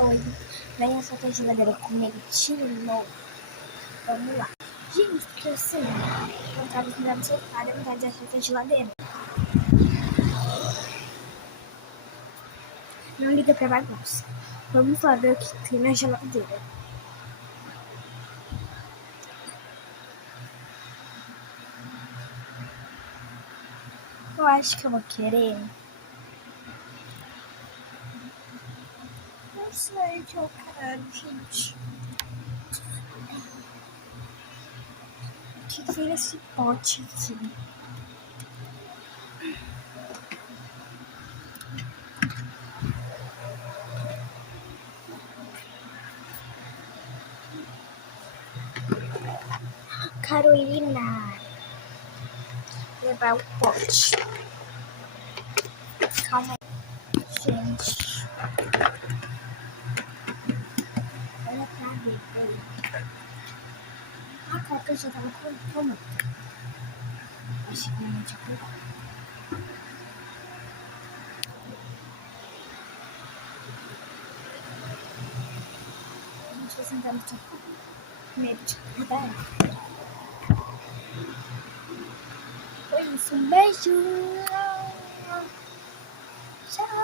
Oi, venha só ter geladeira comigo, tira não. Vamos lá. Gente, que assim, eu tava esperando seu pai, na verdade, essa tem geladeira. Não liga pra bagunça. Vamos lá ver o que tem na geladeira. Eu acho que eu vou querer. Não sei o que eu quero, gente. O que tem nesse pote aqui? Carolina. Levar o pote. Calma aí, gente. Olha pra ver. A Coca já tava tomando. Acho que não tinha cuidado. A gente vai sentar no sofá. Medo de cuidar. Foi isso. Um beijo. Tchau.